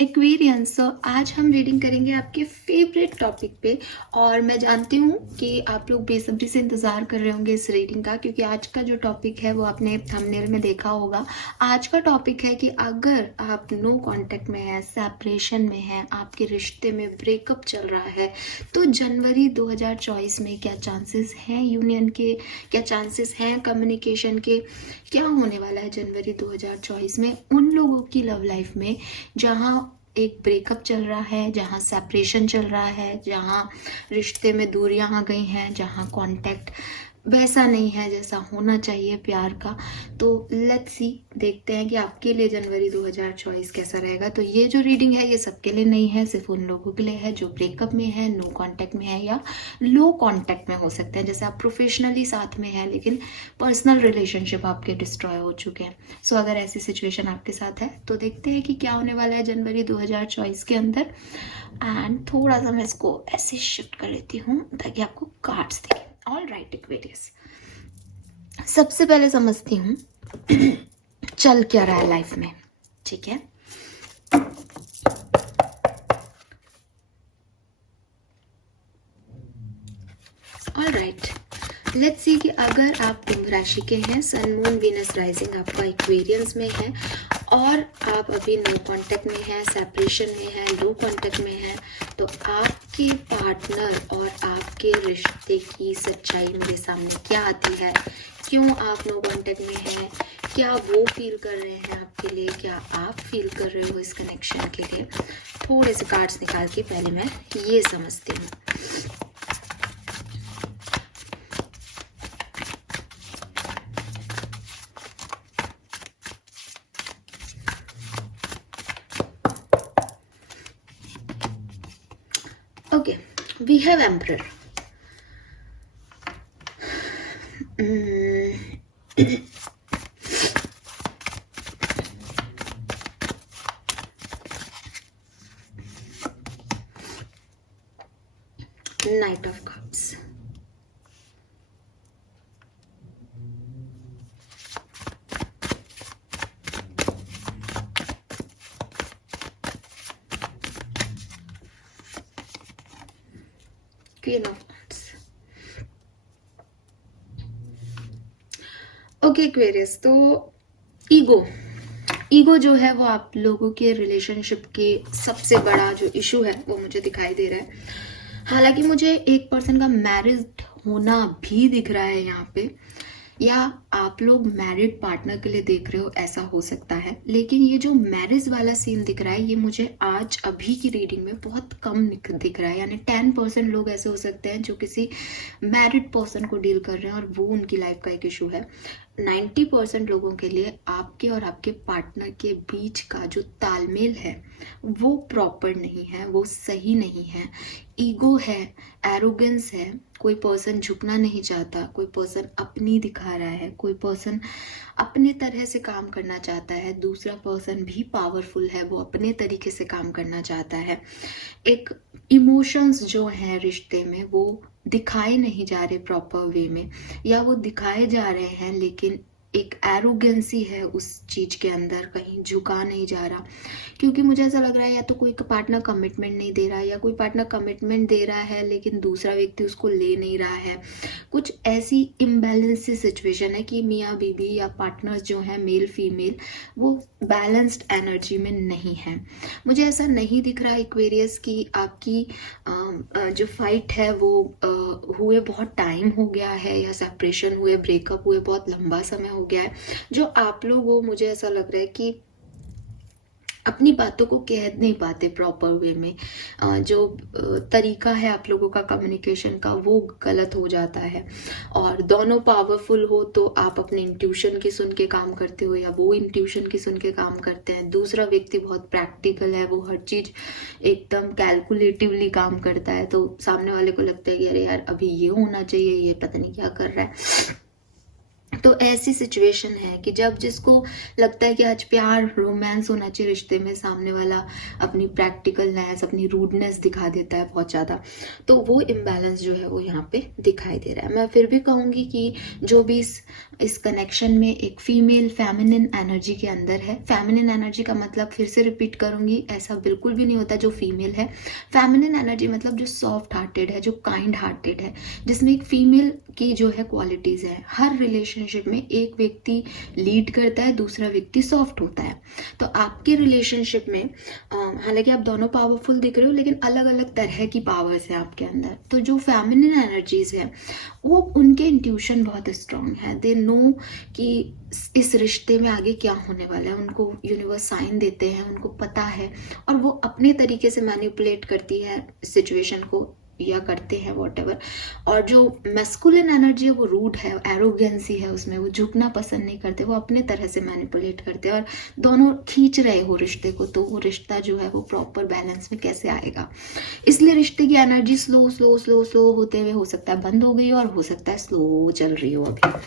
Aquarians. तो आज हम रीडिंग करेंगे आपके फेवरेट टॉपिक पे। और मैं जानती हूँ कि आप लोग बेसब्री से इंतज़ार कर रहे होंगे इस रीडिंग का, क्योंकि आज का जो टॉपिक है वो आपने थंबनेल में देखा होगा। आज का टॉपिक है कि अगर आप नो कांटेक्ट में हैं, सेपरेशन में हैं, आपके रिश्ते में ब्रेकअप चल रहा है, तो जनवरी 2024 में क्या चांसेस हैं यूनियन के, क्या चांसेस हैं कम्युनिकेशन के, क्या होने वाला है जनवरी 2024 में उन लोगों की लव लाइफ में जहाँ एक ब्रेकअप चल रहा है, जहाँ सेपरेशन चल रहा है, जहाँ रिश्ते में दूरियां आ गई हैं, जहाँ कांटेक्ट वैसा नहीं है जैसा होना चाहिए प्यार का। तो लेट्स सी, देखते हैं कि आपके लिए जनवरी 2024 कैसा रहेगा। तो ये जो रीडिंग है ये सबके लिए नहीं है, सिर्फ उन लोगों के लिए है जो ब्रेकअप में है, नो कांटेक्ट में है या लो कांटेक्ट में हो सकते हैं। जैसे आप प्रोफेशनली साथ में हैं लेकिन पर्सनल रिलेशनशिप आपके डिस्ट्रॉय हो चुके हैं। सो अगर ऐसी सिचुएशन आपके साथ है तो देखते हैं कि क्या होने वाला है जनवरी 2024 के अंदर। एंड थोड़ा सा मैं इसको ऐसे शिफ्ट कर लेती हूँ ताकि आपको कार्ड्स दिखे। ऑल राइट एक्वेरियस, सबसे पहले समझती हूँ चल क्या रहा है लाइफ में, ठीक है। ऑल राइट, लेट्स सी कि अगर आप कुंभ राशि के हैं, सन मून वीनस राइजिंग आपका एक्वेरियंस में है और आप अभी नो कांटेक्ट में हैं, सेपरेशन में है, लो कांटेक्ट में है, तो आपके पार्टनर और आपके रिश्ते की सच्चाई मेरे सामने क्या आती है। क्यों आप नो कांटेक्ट में हैं, क्या वो फील कर रहे हैं आपके लिए, क्या आप फील कर रहे हो इस कनेक्शन के लिए। थोड़े से कार्ड्स निकाल के पहले मैं ये समझती हूँ। Okay, we have Emperor. Knight of Cups. Queen of Wands. Okay Aquarius, तो ईगो जो है वो आप लोगों के रिलेशनशिप के सबसे बड़ा जो इशू है वो मुझे दिखाई दे रहा है। हालांकि मुझे एक पर्सन का मैरिड होना भी दिख रहा है यहाँ पे, या आप लोग मैरिड पार्टनर के लिए देख रहे हो, ऐसा हो सकता है। लेकिन ये जो मैरिज वाला सीन दिख रहा है ये मुझे आज अभी की रीडिंग में बहुत कम दिख रहा है। यानी 10% लोग ऐसे हो सकते हैं जो किसी मैरिड पर्सन को डील कर रहे हैं और वो उनकी लाइफ का एक इशू है। 90% लोगों के लिए आपके और आपके पार्टनर के बीच का जो तालमेल है वो प्रॉपर नहीं है, वो सही नहीं है। ईगो है, एरोगेंस है, कोई पर्सन झुकना नहीं चाहता, कोई पर्सन अपनी दिखा रहा है, कोई पर्सन अपने तरह से काम करना चाहता है, दूसरा पर्सन भी पावरफुल है, वो अपने तरीके से काम करना चाहता है। एक इमोशंस जो हैं रिश्ते में वो दिखाए नहीं जा रहे प्रॉपर वे में, या वो दिखाए जा रहे हैं लेकिन एक एरोगेंसी है उस चीज के अंदर, कहीं झुका नहीं जा रहा। क्योंकि मुझे ऐसा लग रहा है या तो कोई पार्टनर कमिटमेंट नहीं दे रहा है, या कोई पार्टनर कमिटमेंट दे रहा है लेकिन दूसरा व्यक्ति उसको ले नहीं रहा है। कुछ ऐसी इम्बैलेंस सी सिचुएशन है कि मियाँ बीबी या पार्टनर्स जो हैं मेल फीमेल वो बैलेंस्ड एनर्जी में नहीं है। मुझे ऐसा नहीं दिख रहा एक्वेरियस कि आपकी जो फाइट है वो हुए बहुत टाइम हो गया है, या सेपरेशन हुए, ब्रेकअप हुए बहुत लंबा समय हो गया है। जो आप लोग हो, मुझे ऐसा लग रहा है कि अपनी बातों को कह नहीं पाते प्रॉपर वे में। जो तरीका है आप लोगों का कम्युनिकेशन का वो गलत हो जाता है। और दोनों पावरफुल हो तो आप अपने इंट्यूशन की सुन के काम करते हो, या वो इंट्यूशन की सुन के काम करते हैं। दूसरा व्यक्ति बहुत प्रैक्टिकल है, वो हर चीज एकदम कैलकुलेटिवली काम करता है, तो सामने वाले को लगता है कि अरे यार अभी ये होना चाहिए, ये पता नहीं क्या कर रहा है। तो ऐसी सिचुएशन है कि जब जिसको लगता है कि आज प्यार रोमांस होना चाहिए रिश्ते में, सामने वाला अपनी प्रैक्टिकलनेस, अपनी रूडनेस दिखा देता है बहुत ज़्यादा, तो वो इम्बैलेंस जो है वो यहाँ पे दिखाई दे रहा है। मैं फिर भी कहूँगी कि जो भी इस कनेक्शन में एक फीमेल फेमिनिन एनर्जी के अंदर है, फेमिनिन एनर्जी का मतलब फिर से रिपीट करूँगी, ऐसा बिल्कुल भी नहीं होता जो फीमेल है। फेमिनिन एनर्जी मतलब जो सॉफ्ट हार्टेड है, जो काइंड हार्टेड है, जिसमें एक फीमेल की जो है क्वालिटीज़ है। हर रिलेशनशिप में एक व्यक्ति लीड करता है, दूसरा व्यक्ति सॉफ्ट होता है। तो आपके रिलेशनशिप में हालांकि आप दोनों पावरफुल दिख रहे हो, लेकिन अलग अलग तरह की पावर्स है आपके अंदर। तो जो फेमिनिन एनर्जीज है वो, उनके इंट्यूशन बहुत स्ट्रांग है। दे नो कि इस रिश्ते में आगे क्या होने वाला है, उनको यूनिवर्स साइन देते हैं, उनको पता है, और वो अपने तरीके से मैनिपुलेट करती है सिचुएशन को, या करते हैं वॉटेवर। और जो मैस्कुलिन एनर्जी है वो रूड है, एरोगेंसी है उसमें, वो झुकना पसंद नहीं करते, वो अपने तरह से मैनिपुलेट करते हैं, और दोनों खींच रहे हो रिश्ते को, तो वो रिश्ता जो है वो प्रॉपर बैलेंस में कैसे आएगा। इसलिए रिश्ते की energy slow slow slow slow होते हुए हो सकता है बंद हो गई हो, और हो सकता है स्लो चल रही हो अभी।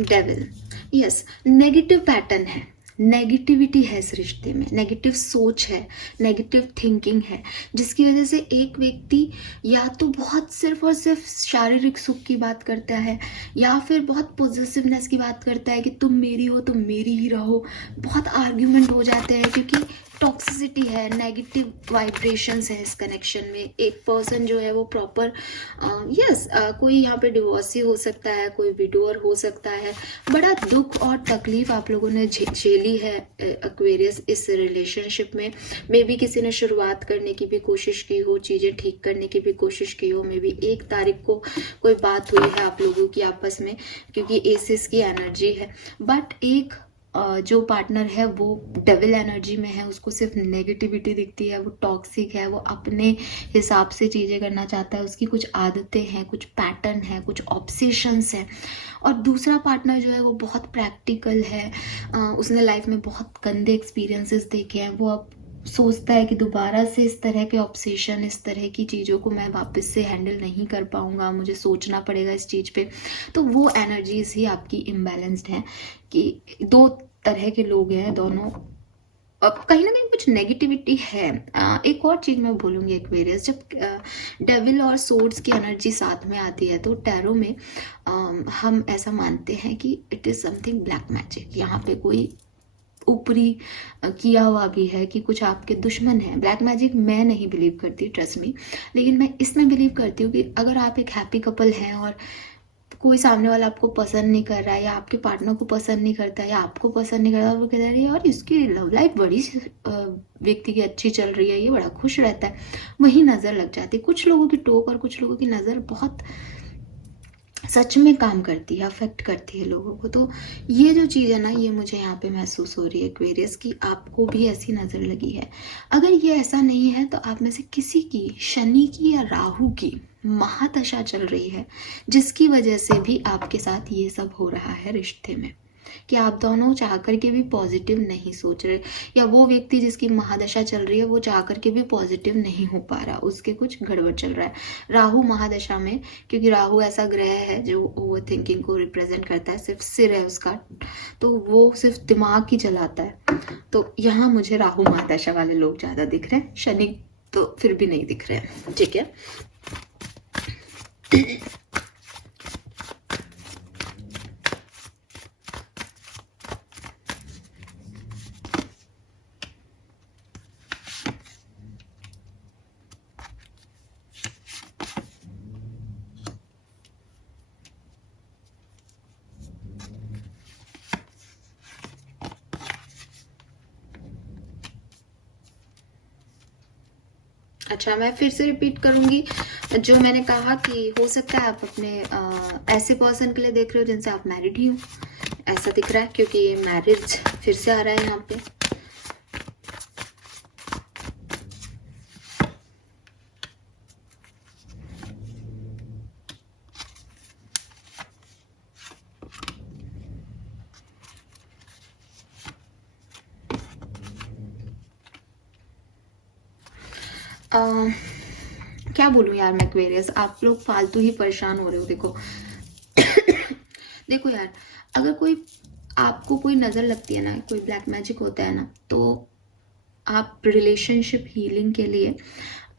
डेविल, यस, नेगेटिव पैटर्न है, नेगेटिविटी है इस रिश्ते में, नेगेटिव सोच है, नेगेटिव थिंकिंग है, जिसकी वजह से एक व्यक्ति या तो बहुत सिर्फ और सिर्फ शारीरिक सुख की बात करता है, या फिर बहुत पॉजिटिवनेस की बात करता है कि तुम मेरी हो, तुम मेरी ही रहो। बहुत आर्ग्यूमेंट हो जाते हैं क्योंकि टॉक्सिसिटी है, नेगेटिव वाइब्रेशंस है इस कनेक्शन में। एक पर्सन जो है वो प्रॉपर कोई यहाँ पे डिवोर्सी हो सकता है, कोई विडोअर हो सकता है। बड़ा दुख और तकलीफ आप लोगों ने झेली है एक्वेरियस इस रिलेशनशिप में। मे बी किसी ने शुरुआत करने की भी कोशिश की हो, चीज़ें ठीक करने की भी कोशिश की हो। मे बी 1 तारीख को कोई बात हुई है आप लोगों की आपस में, क्योंकि एसिस की एनर्जी है। बट एक जो पार्टनर है वो डेविल एनर्जी में है, उसको सिर्फ नेगेटिविटी दिखती है, वो टॉक्सिक है, वो अपने हिसाब से चीज़ें करना चाहता है, उसकी कुछ आदतें हैं, कुछ पैटर्न है, कुछ ऑब्सेशंस हैं। और दूसरा पार्टनर जो है वो बहुत प्रैक्टिकल है, उसने लाइफ में बहुत गंदे एक्सपीरियंसेस देखे हैं। वो अब सोचता है कि दोबारा से इस तरह के ऑब्सेशन, इस तरह की चीज़ों को मैं वापस से हैंडल नहीं कर पाऊंगा, मुझे सोचना पड़ेगा इस चीज़ पे। तो वो एनर्जीज ही आपकी इम्बैलेंस्ड हैं कि 2 तरह के लोग हैं दोनों। अब कहीं ना कहीं कुछ नेगेटिविटी है। एक और चीज़ मैं बोलूँगी एक्वेरियस, जब डेविल और सोर्ड्स की एनर्जी साथ में आती है तो टैरो में हम ऐसा मानते हैं कि it is something black magic. यहाँ पे कोई ऊपरी किया हुआ भी है कि कुछ आपके दुश्मन हैं। ब्लैक मैजिक मैं नहीं बिलीव करती, ट्रस्ट मी, लेकिन मैं इसमें बिलीव करती हूँ कि अगर आप एक हैप्पी कपल हैं और कोई सामने वाला आपको पसंद नहीं कर रहा है, या आपके पार्टनर को पसंद नहीं करता है, या आपको पसंद नहीं करता, वो कहता है यार इसकी लव लाइफ बड़ी व्यक्ति की अच्छी चल रही है, ये बड़ा खुश रहता है, वही नज़र लग जाती है। कुछ लोगों की टोक और कुछ लोगों की नज़र बहुत सच में काम करती है, अफेक्ट करती है लोगों को। तो ये जो चीज़ है ना, ये मुझे यहाँ पे महसूस हो रही है एक्वेरियस की आपको भी ऐसी नज़र लगी है। अगर ये ऐसा नहीं है तो आप में से किसी की शनि की या राहु की महादशा चल रही है, जिसकी वजह से भी आपके साथ ये सब हो रहा है रिश्ते में, कि आप दोनों चाह करके भी पॉजिटिव नहीं सोच रहे, या वो व्यक्ति जिसकी महादशा चल रही है वो चाह करके भी पॉजिटिव नहीं हो पा रहा, उसके कुछ गड़बड़ चल रहा है राहु महादशा में। क्योंकि राहु ऐसा ग्रह है जो ओवर थिंकिंग को रिप्रेजेंट करता है, सिर्फ सिर है उसका, तो वो सिर्फ दिमाग ही चलाता है। तो यहाँ मुझे राहु महादशा वाले लोग ज़्यादा दिख रहे हैं, शनि तो फिर भी नहीं दिख रहे हैं। ठीक है, अच्छा मैं फिर से रिपीट करूंगी जो मैंने कहा कि हो सकता है आप अपने ऐसे पर्सन के लिए देख रहे हो जिनसे आप मैरिड ही हो, ऐसा दिख रहा है, क्योंकि ये मैरिज फिर से आ रहा है यहाँ पे। अ, क्या बोलूँ यार मैं एक्वेरियस, आप लोग फालतू ही परेशान हो रहे हो। देखो देखो यार, अगर कोई आपको कोई नज़र लगती है ना, कोई ब्लैक मैजिक होता है ना, तो आप रिलेशनशिप हीलिंग के लिए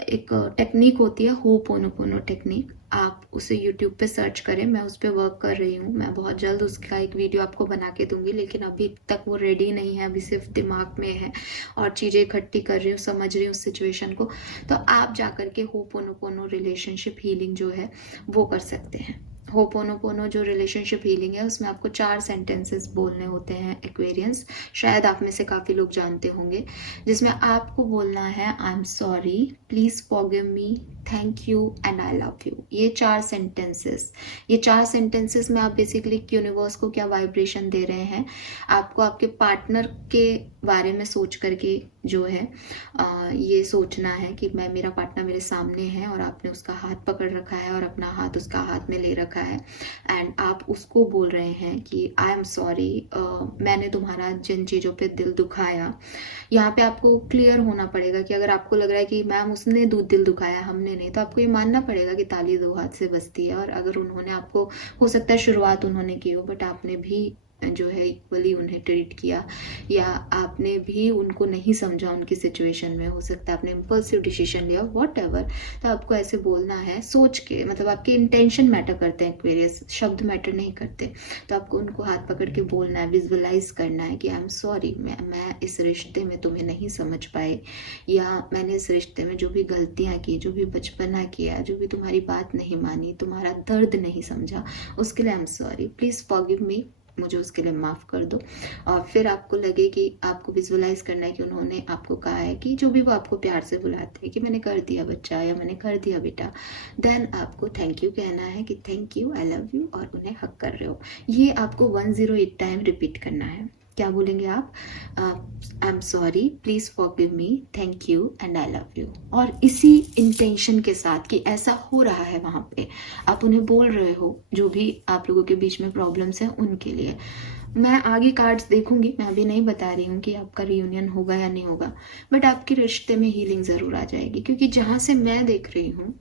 एक टेक्निक होती है होपोनोपोनो टेक्निक, आप उसे यूट्यूब पे सर्च करें। मैं उस पर वर्क कर रही हूँ, मैं बहुत जल्द उसका एक वीडियो आपको बना के दूंगी, लेकिन अभी तक वो रेडी नहीं है, अभी सिर्फ दिमाग में है और चीज़ें इकट्ठी कर रही हूँ, समझ रही हूँ उस सिचुएशन को। तो आप जा कर के होपोनोपोनो रिलेशनशिप हीलिंग जो है वो कर सकते हैं। होपोनोपोनो जो रिलेशनशिप हीलिंग है उसमें आपको 4 सेंटेंसेस बोलने होते हैं एक्वेरियंस, शायद आप में से काफ़ी लोग जानते होंगे, जिसमें आपको बोलना है I am sorry, please forgive me, thank you and I love you. ये 4 सेंटेंसेस में आप बेसिकली यूनिवर्स को क्या वाइब्रेशन दे रहे हैं, आपको आपके पार्टनर के बारे में सोच करके जो है ये सोचना है कि मैं, मेरा पार्टनर मेरे सामने है और आपने उसका हाथ पकड़ रखा है और अपना हाथ उसका हाथ में ले रखा है, एंड आप उसको बोल रहे हैं कि आई एम सॉरी, मैंने तुम्हारा जिन चीज़ों पे दिल दुखाया। यहाँ पे आपको क्लियर होना पड़ेगा कि अगर आपको लग रहा है कि मैम उसने दिल दुखाया हमने नहीं, तो आपको ये मानना पड़ेगा कि ताली 2 हाथ से बजती है, और अगर उन्होंने आपको, हो सकता है शुरुआत उन्होंने की हो, बट आपने भी जो है इक्वली उन्हें ट्रीट किया, या आपने भी उनको नहीं समझा उनकी सिचुएशन में, हो सकता है आपने इम्पल्सिव डिसीजन लिया, वॉट एवर। तो आपको ऐसे बोलना है सोच के, मतलब आपके इंटेंशन मैटर करते हैं एक्वेरियस, शब्द मैटर नहीं करते। तो आपको उनको हाथ पकड़ के बोलना है, विजुअलाइज करना है कि आई एम सॉरी, मैं इस रिश्ते में तुम्हें नहीं समझ पाए, या मैंने इस रिश्ते में जो भी गलतियाँ की, जो भी बचपना किया, जो भी तुम्हारी बात नहीं मानी, तुम्हारा दर्द नहीं समझा, उसके लिए I am sorry, please forgive me, मुझे उसके लिए माफ़ कर दो। और फिर आपको लगे कि आपको विजुअलाइज करना है कि उन्होंने आपको कहा है कि जो भी वो आपको प्यार से बुलाते हैं कि मैंने कर दिया बच्चा, या मैंने कर दिया बेटा, देन आपको थैंक यू कहना है कि thank you, I love you, और उन्हें हक कर रहे हो। ये आपको 108 टाइम रिपीट करना है। क्या बोलेंगे आप? I am sorry, please forgive me, thank you and I love you. और इसी इंटेंशन के साथ कि ऐसा हो रहा है वहाँ पे, आप उन्हें बोल रहे हो जो भी आप लोगों के बीच में प्रॉब्लम्स हैं उनके लिए। मैं आगे कार्ड्स देखूंगी, मैं अभी नहीं बता रही हूँ कि आपका रियूनियन होगा या नहीं होगा, बट आपके रिश्ते में हीलिंग ज़रूर आ जाएगी, क्योंकि जहाँ से मैं देख रही हूँ,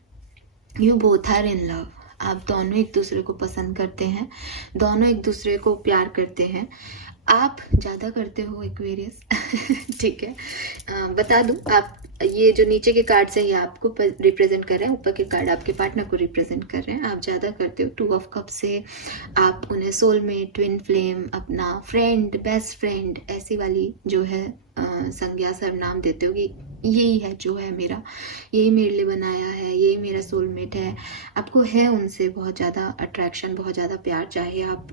you both are in love, आप दोनों एक दूसरे को पसंद करते हैं, दोनों एक दूसरे को प्यार करते हैं। आप ज़्यादा करते हो एक्वेरियस ठीक है। बता दूं, आप ये जो नीचे के कार्ड्स हैं ये आपको रिप्रेजेंट कर रहे हैं, ऊपर के कार्ड आपके पार्टनर को रिप्रेजेंट कर रहे हैं। आप ज़्यादा करते हो 2 ऑफ कप से, आप उन्हें सोलमेट, ट्विन फ्लेम, अपना फ्रेंड, बेस्ट फ्रेंड, ऐसी वाली जो है संज्ञा, सर्वनाम देते हो कि यही है जो है मेरा, यही मेरे लिए बनाया है, यही मेरा सोलमेट है। आपको है उनसे बहुत ज़्यादा अट्रैक्शन, बहुत ज़्यादा प्यार, चाहे आप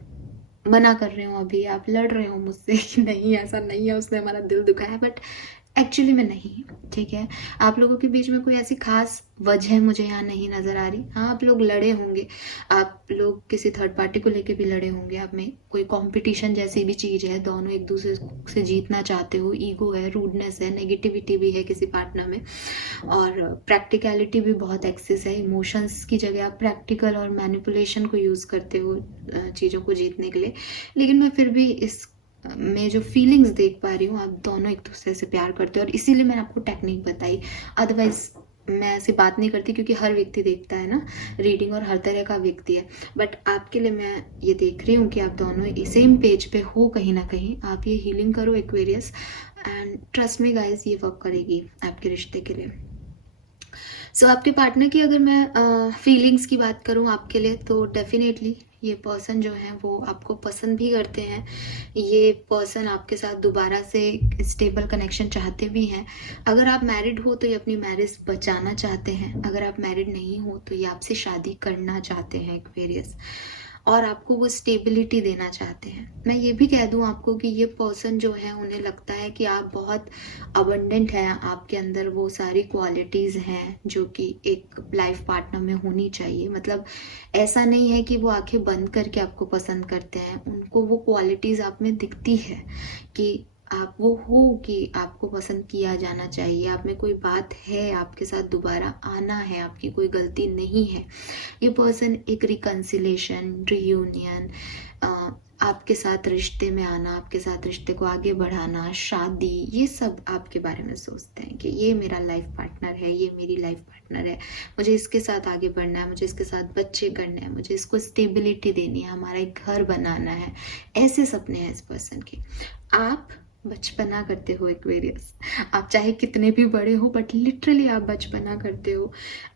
मना कर रहे हो, अभी आप लड़ रहे हो मुझसे कि नहीं ऐसा नहीं है, उसने हमारा दिल दुखाया, बट एक्चुअली में नहीं, ठीक है। आप लोगों के बीच में कोई ऐसी खास वजह मुझे यहाँ नहीं नज़र आ रही। हाँ, आप लोग लड़े होंगे, आप लोग किसी थर्ड पार्टी को लेके भी लड़े होंगे, आप में कोई कंपटीशन जैसी भी चीज़ है, दोनों एक दूसरे से जीतना चाहते हो, ईगो है, रूडनेस है, नेगेटिविटी भी है किसी पार्टनर में, और प्रैक्टिकलिटी भी बहुत एक्सेस है। इमोशंस की जगह आप प्रैक्टिकल और मैनिपुलेशन को यूज़ करते हो चीज़ों को जीतने के लिए। लेकिन मैं फिर भी इस मैं जो फीलिंग्स देख पा रही हूँ, आप दोनों एक दूसरे से प्यार करते हो, और इसीलिए मैंने आपको टेक्निक बताई। अदरवाइज मैं ऐसी बात नहीं करती, क्योंकि हर व्यक्ति देखता है ना रीडिंग, और हर तरह का व्यक्ति है। बट आपके लिए मैं ये देख रही हूँ कि आप दोनों सेम पेज पे हो कहीं ना कहीं। आप ये हीलिंग करो Aquarius, and trust me guys, ये वर्क करेगी आपके रिश्ते के लिए। सो आपके पार्टनर की अगर मैं फीलिंग्स की बात करूँ आपके लिए, तो डेफिनेटली ये पर्सन जो है वो आपको पसंद भी करते हैं। ये पर्सन आपके साथ दोबारा से स्टेबल कनेक्शन चाहते भी हैं। अगर आप मैरिड हो तो ये अपनी मैरिज बचाना चाहते हैं, अगर आप मैरिड नहीं हो तो ये आपसे शादी करना चाहते हैं एक्वेरियस, और आपको वो स्टेबिलिटी देना चाहते हैं। मैं ये भी कह दूं आपको कि ये पर्सन जो है, उन्हें लगता है कि आप बहुत अबंडेंट हैं, आपके अंदर वो सारी क्वालिटीज़ हैं जो कि एक लाइफ पार्टनर में होनी चाहिए। मतलब ऐसा नहीं है कि वो आंखें बंद करके आपको पसंद करते हैं, उनको वो क्वालिटीज़ आप में दिखती है कि आप वो हो कि आपको पसंद किया जाना चाहिए, आप में कोई बात है, आपके साथ दोबारा आना है, आपकी कोई गलती नहीं है। ये पर्सन एक रिकन्सिलेशन, रियूनियन, आपके साथ रिश्ते में आना, आपके साथ रिश्ते को आगे बढ़ाना, शादी, ये सब आपके बारे में सोचते हैं कि ये मेरा लाइफ पार्टनर है, ये मेरी लाइफ पार्टनर है, मुझे इसके साथ आगे बढ़ना है, मुझे इसके साथ बच्चे करने हैं, मुझे इसको स्टेबिलिटी देनी है, हमारा एक घर बनाना है। ऐसे सपने हैं इस पर्सन के। आप बचपना करते हो एक्वेरियस, आप चाहे कितने भी बड़े हो बट लिटरली आप बचपना करते हो।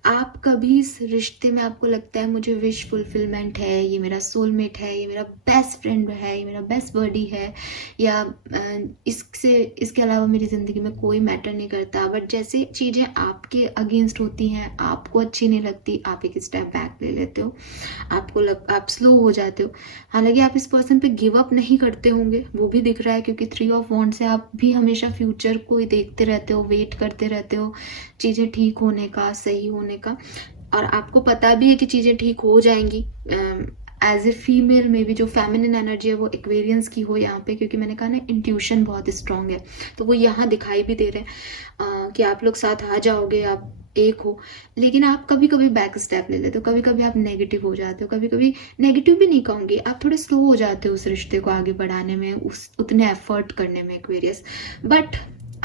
आप कभी इस रिश्ते में आपको लगता है मुझे विश फुलफिलमेंट है, ये मेरा सोलमेट है, ये मेरा बेस्ट फ्रेंड है, ये मेरा बेस्ट बडी है, या इसके अलावा मेरी ज़िंदगी में कोई मैटर नहीं करता। बट जैसे चीज़ें आपके अगेंस्ट होती हैं, आपको अच्छी नहीं लगती, आप एक स्टेप बैक ले लेते हो, आप स्लो हो जाते हो। हालांकि आप इस पर्सन पे गिव अप नहीं करते होंगे, वो भी दिख रहा है, क्योंकि 3 ऑफ वॉन्ड्स से आप भी हमेशा फ्यूचर को ही देखते रहते हो, वेट करते रहते हो चीज़ें ठीक होने का, सही होने का, और आपको पता भी है कि चीज़ें ठीक हो जाएंगी। एज ए फीमेल में भी जो फेमिनिन एनर्जी है वो एक्वेरियंस की हो यहाँ पे, क्योंकि मैंने कहा ना इंट्यूशन बहुत स्ट्रांग है, तो वो यहाँ दिखाई भी दे रहे हैं कि आप लोग साथ आ जाओगे, आप एक हो। लेकिन आप कभी कभी बैक स्टेप ले लेते हो, कभी कभी आप नेगेटिव हो जाते हो, कभी कभी नेगेटिव भी नहीं कहूँगी, आप थोड़े स्लो हो जाते हो उस रिश्ते को आगे बढ़ाने में, उतने एफर्ट करने में एक्वेरियस। बट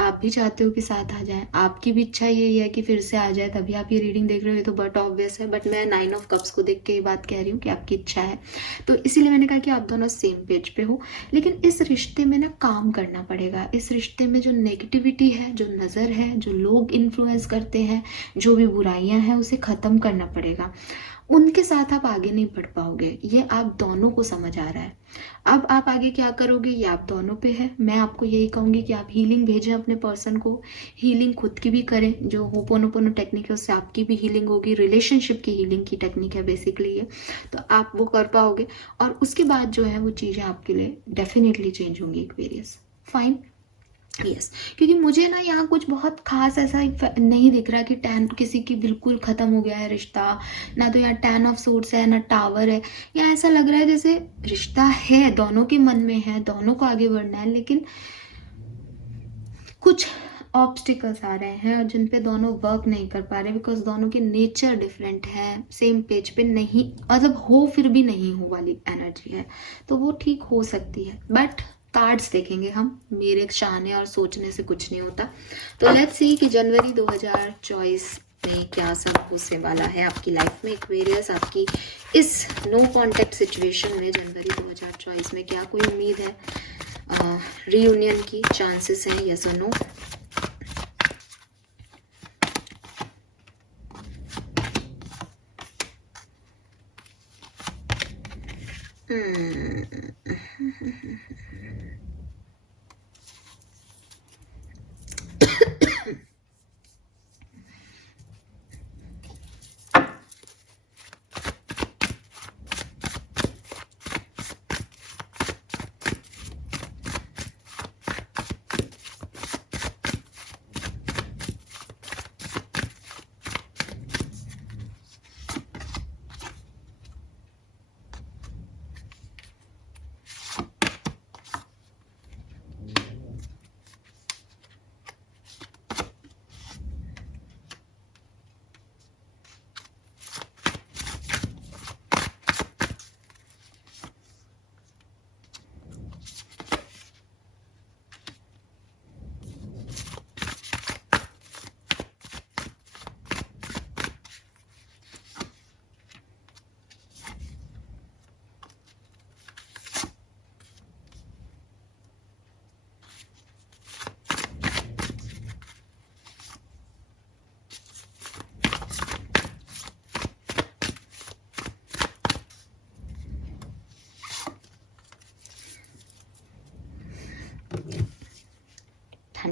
आप भी चाहते हो कि साथ आ जाए, आपकी भी इच्छा यही है कि फिर से आ जाए, तभी आप ये रीडिंग देख रहे हो, ये तो बट ऑब्वियस है। बट मैं 9 ऑफ कप्स को देख के ये बात कह रही हूँ कि आपकी इच्छा है, तो इसीलिए मैंने कहा कि आप दोनों सेम पेज पे हो। लेकिन इस रिश्ते में ना काम करना पड़ेगा। इस रिश्ते में जो नेगेटिविटी है, जो नज़र है, जो लोग इन्फ्लुएंस करते हैं, जो भी बुराइयां हैं, उसे ख़त्म करना पड़ेगा। उनके साथ आप आगे नहीं बढ़ पाओगे, ये आप दोनों को समझ आ रहा है। अब आप आगे क्या करोगे ये आप दोनों पे है। मैं आपको यही कहूँगी कि आप हीलिंग भेजें अपने पर्सन को, हीलिंग खुद की भी करें, जो होपोनोपोनो टेक्निक है उससे आपकी भी हीलिंग होगी, रिलेशनशिप की हीलिंग की टेक्निक है बेसिकली ये, तो आप वो कर पाओगे, और उसके बाद जो है वो चीज़ें आपके लिए डेफिनेटली चेंज होंगी एक्वेरियस। Fine, yes. क्योंकि मुझे ना यहाँ कुछ बहुत खास ऐसा नहीं दिख रहा कि 10 किसी की बिल्कुल ख़त्म हो गया है रिश्ता, ना तो यहाँ 10 ऑफ सोर्ड्स है, ना टावर है। यहाँ ऐसा लग रहा है जैसे रिश्ता है, दोनों के मन में है, दोनों को आगे बढ़ना है, लेकिन कुछ ऑब्स्टिकल्स आ रहे हैं जिन पे दोनों वर्क नहीं कर पा रहे, बिकॉज दोनों के नेचर डिफरेंट है, सेम पेज पे नहीं, मतलब हो फिर भी नहीं हो वाली एनर्जी है, तो वो ठीक हो सकती है। बट कार्ड्स देखेंगे हम, मेरे चाहने और सोचने से कुछ नहीं होता। तो लेट्स सी कि जनवरी 2024 में क्या सब होने वाला है आपकी लाइफ में एक्वेरियस। आपकी इस नो कॉन्टेक्ट सिचुएशन में जनवरी 2024 में क्या कोई उम्मीद है, रीयूनियन की चांसेस हैं, यस और no?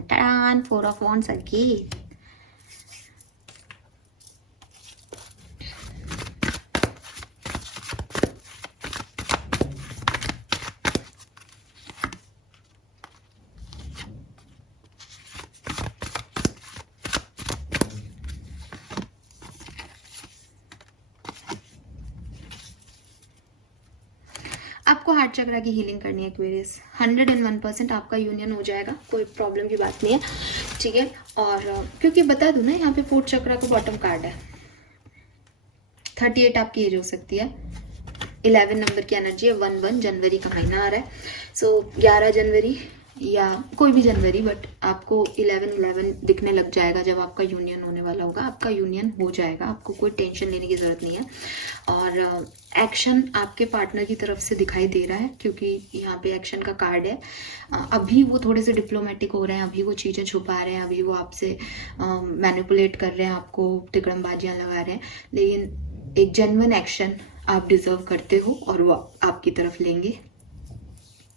Dun, 4 of Wands again. आपको हार्ट चक्रा की हीलिंग करनी है एक्वेरियस, 101% आपका यूनियन हो जाएगा, कोई प्रॉब्लम की बात नहीं है, ठीक है। और क्योंकि बता दूं ना, यहाँ पे 4th चक्रा का बॉटम कार्ड है, 38 आपकी एज हो सकती है, 11 नंबर की एनर्जी है, 11 जनवरी का महीना आ रहा है, सो 11 जनवरी या कोई भी जनवरी, बट आपको 11-11 दिखने लग जाएगा जब आपका यूनियन होने वाला होगा। आपका यूनियन हो जाएगा, आपको कोई टेंशन लेने की ज़रूरत नहीं है। और एक्शन आपके पार्टनर की तरफ से दिखाई दे रहा है, क्योंकि यहाँ पे एक्शन का कार्ड है। अभी वो थोड़े से डिप्लोमेटिक हो रहे हैं, अभी वो चीज़ें छुपा रहे हैं, अभी वो आपसे मैनिपुलेट कर रहे हैं, आपको तिकड़मबाजियाँ लगा रहे हैं, लेकिन एक जेन्युइन एक्शन आप डिजर्व करते हो और वो आपकी तरफ लेंगे,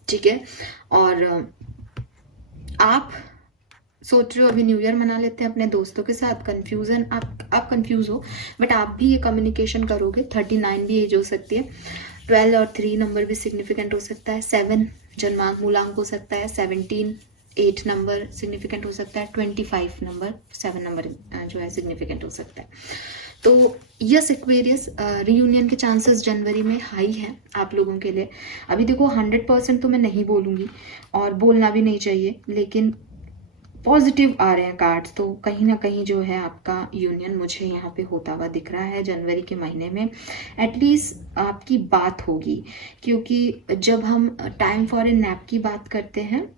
ठीक है। और आप सोच रहे हो अभी न्यू ईयर मना लेते हैं अपने दोस्तों के साथ, कंफ्यूजन, आप कंफ्यूज हो, बट आप भी ये कम्युनिकेशन करोगे। 39 भी एज हो सकती है, 12 और 3 नंबर भी सिग्निफिकेंट हो सकता है, 7 जन्मांक मूलांक हो सकता है, 17 8 नंबर सिग्निफिकेंट हो सकता है, 25 नंबर 7 नंबर जो है सिग्निफिकेंट हो सकता है। तो यस एक्वेरियस, रियूनियन के चांसेस जनवरी में हाई हैं आप लोगों के लिए। अभी देखो 100% तो मैं नहीं बोलूँगी और बोलना भी नहीं चाहिए, लेकिन पॉजिटिव आ रहे हैं कार्ड्स, तो कहीं ना कहीं जो है आपका यूनियन मुझे यहाँ पे होता हुआ दिख रहा है जनवरी के महीने में। एटलीस्ट आपकी बात होगी, क्योंकि जब हम टाइम फॉर ए नैप की बात करते हैं,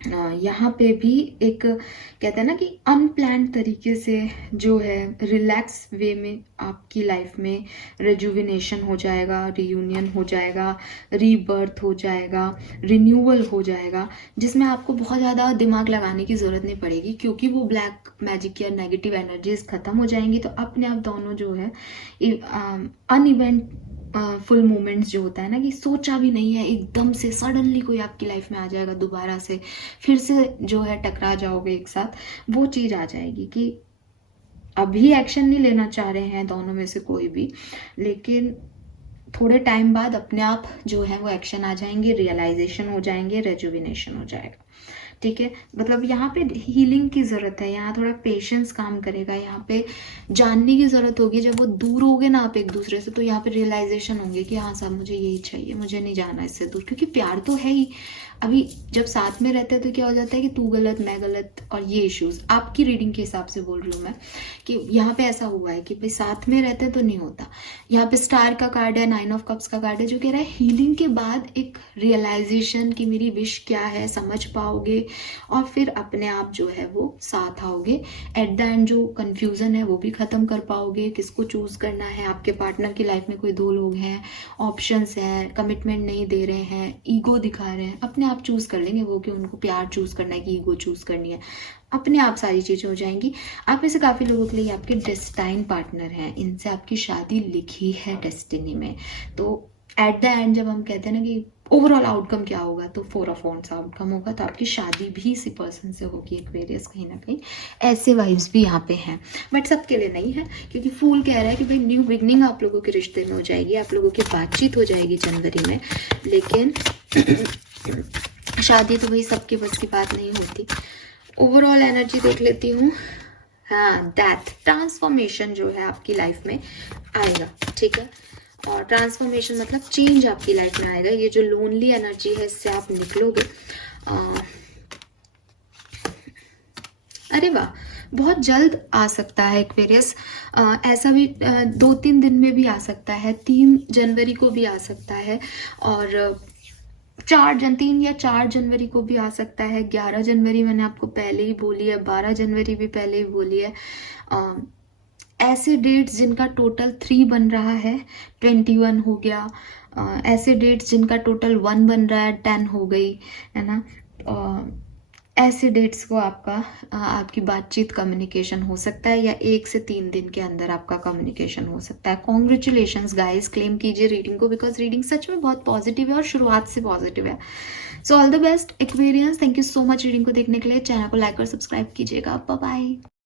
यहाँ पे भी एक कहते हैं ना कि अनप्लान तरीके से जो है रिलैक्स वे में आपकी लाइफ में रेजुविनेशन हो जाएगा, रियूनियन हो जाएगा, रीबर्थ हो जाएगा, रिन्यूअल हो जाएगा, जिसमें आपको बहुत ज़्यादा दिमाग लगाने की ज़रूरत नहीं पड़ेगी, क्योंकि वो ब्लैक मैजिक या नेगेटिव एनर्जीज ख़त्म हो जाएंगी। तो अपने आप दोनों जो है अनइवेंट फुल मोमेंट्स जो होता है ना, कि सोचा भी नहीं है, एकदम से सडनली कोई आपकी लाइफ में आ जाएगा, दोबारा से फिर से जो है टकरा जाओगे एक साथ, वो चीज़ आ जाएगी कि अभी एक्शन नहीं लेना चाह रहे हैं दोनों में से कोई भी, लेकिन थोड़े टाइम बाद अपने आप जो है वो एक्शन आ जाएंगे, रियलाइजेशन हो जाएंगे, रेजुविनेशन हो जाएगा, ठीक है। मतलब यहाँ पे हीलिंग की ज़रूरत है, यहाँ थोड़ा पेशेंस काम करेगा, यहाँ पे जानने की ज़रूरत होगी। जब वो दूर होगे ना आप एक दूसरे से, तो यहाँ पे रियलाइजेशन होंगे कि हाँ साहब मुझे यही चाहिए, मुझे नहीं जाना इससे दूर, क्योंकि प्यार तो है ही। अभी जब साथ में रहते हैं तो क्या हो जाता है कि तू गलत मैं गलत, और ये इश्यूज आपकी रीडिंग के हिसाब से बोल रही हूँ मैं, कि यहाँ पे ऐसा हुआ है कि भाई साथ में रहते तो नहीं होता। यहाँ पे स्टार का कार्ड है, 9 ऑफ कप्स का कार्ड है, जो कह रहा है हीलिंग के बाद एक रियलाइजेशन कि मेरी विश क्या है समझ पाओगे, और फिर अपने आप जो है वो साथ आओगे। एट द एंड जो कंफ्यूजन है वो भी खत्म कर पाओगे, किसको चूज करना है। आपके पार्टनर की लाइफ में कोई 2 लोग हैं, ऑप्शंस हैं, कमिटमेंट नहीं दे रहे हैं, ईगो दिखा रहे हैं, अपने आप चूज कर लेंगे वो, कि उनको प्यार चूज करना है कि ईगो चूज करनी है, अपने आप सारी चीजें हो जाएंगी। आप में से काफी लोगों के लिए आपके डेस्टाइन पार्टनर हैं, इनसे आपकी शादी लिखी है डेस्टिनी में। तो एट द एंड जब हम कहते हैं ना कि ओवरऑल आउटकम क्या होगा, तो 4 ऑफ वांड्स आउटकम होगा, तो आपकी शादी भी इसी पर्सन से होगी एक्वेरियस, कहीं ना कहीं ऐसे वाइब्स भी यहाँ पे हैं, बट सबके लिए नहीं है, क्योंकि फूल कह रहा है कि भाई न्यू बिगनिंग आप लोगों के रिश्ते में हो जाएगी, आप लोगों की बातचीत हो जाएगी जनवरी में, लेकिन शादी तो भाई सबके बस की बात नहीं होती। ओवरऑल एनर्जी देख लेती हूँ। हाँ, डेथ, ट्रांसफॉर्मेशन जो है आपकी लाइफ में आएगा, ठीक है। और ट्रांसफॉर्मेशन मतलब चेंज आपकी लाइफ में आएगा। ये जो लोनली एनर्जी है इससे आप निकलोगे। अरे वाह, बहुत जल्द आ सकता है एक्वेरियस। ऐसा भी 2-3 दिन में भी आ सकता है, 3 जनवरी को भी आ सकता है, और 3 या 4 जनवरी को भी आ सकता है। 11 जनवरी मैंने आपको पहले ही बोली है, 12 जनवरी भी पहले ही बोली है। ऐसे डेट्स जिनका टोटल 3 बन रहा है, 21 हो गया। ऐसे डेट्स जिनका टोटल 1 बन रहा है, 10 हो गई, है ना। ऐसे डेट्स को आपकी बातचीत कम्युनिकेशन हो सकता है, या 1 से 3 दिन के अंदर आपका कम्युनिकेशन हो सकता है। कॉन्ग्रेचुलेशंस गाइस, क्लेम कीजिए रीडिंग को, बिकॉज रीडिंग सच में बहुत पॉजिटिव है और शुरुआत से पॉजिटिव है। So all the best Aquarians, thank you so much reading को देखने के लिए। चैनल को लाइक और सब्सक्राइब कीजिएगा। Bye bye.